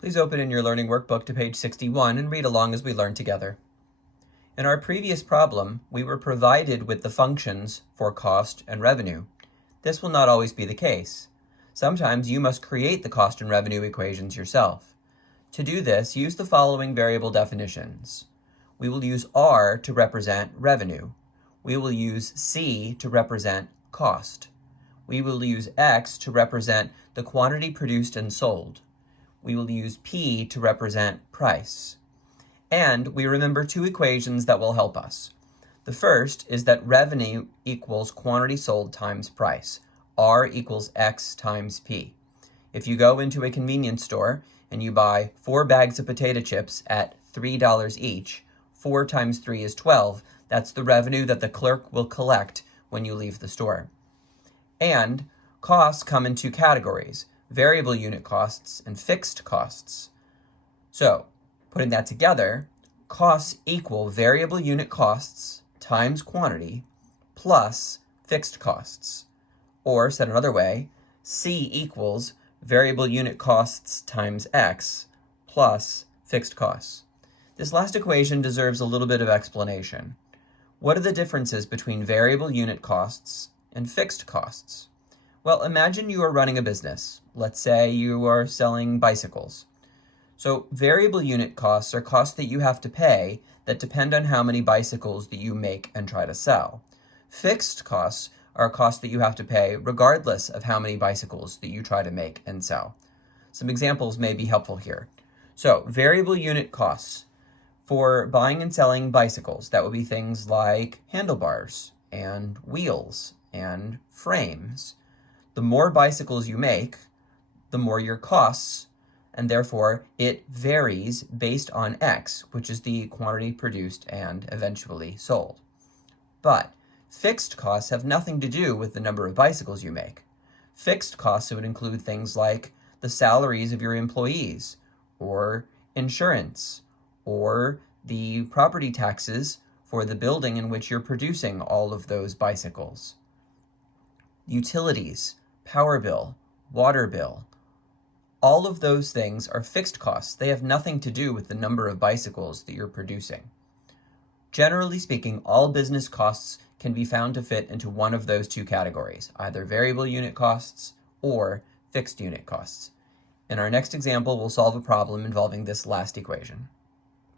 Please open in your learning workbook to page 61 and read along as we learn together. In our previous problem, we were provided with the functions for cost and revenue. This will not always be the case. Sometimes you must create the cost and revenue equations yourself. To do this, use the following variable definitions. We will use R to represent revenue. We will use C to represent cost. We will use X to represent the quantity produced and sold. We will use P to represent price. And we remember two equations that will help us. The first is that revenue equals quantity sold times price. R equals X times P. If you go into a convenience store and you buy 4 bags of potato chips at $3 each, 4 times 3 is 12. That's the revenue that the clerk will collect when you leave the store. And costs come in two categories: variable unit costs and fixed costs. So, putting that together, costs equal variable unit costs times quantity plus fixed costs. Or, said another way, C equals variable unit costs times X plus fixed costs. This last equation deserves a little bit of explanation. What are the differences between variable unit costs and fixed costs? Well, imagine you are running a business. Let's say you are selling bicycles. So variable unit costs are costs that you have to pay that depend on how many bicycles that you make and try to sell. Fixed costs are costs that you have to pay regardless of how many bicycles that you try to make and sell. Some examples may be helpful here. So variable unit costs for buying and selling bicycles, that would be things like handlebars and wheels and frames. The more bicycles you make, the more your costs, and therefore it varies based on X, which is the quantity produced and eventually sold. But fixed costs have nothing to do with the number of bicycles you make. Fixed costs would include things like the salaries of your employees, or insurance, or the property taxes for the building in which you're producing all of those bicycles. Utilities, power bill, water bill, all of those things are fixed costs. They have nothing to do with the number of bicycles that you're producing. Generally speaking, all business costs can be found to fit into one of those two categories, either variable unit costs or fixed unit costs. In our next example, we'll solve a problem involving this last equation.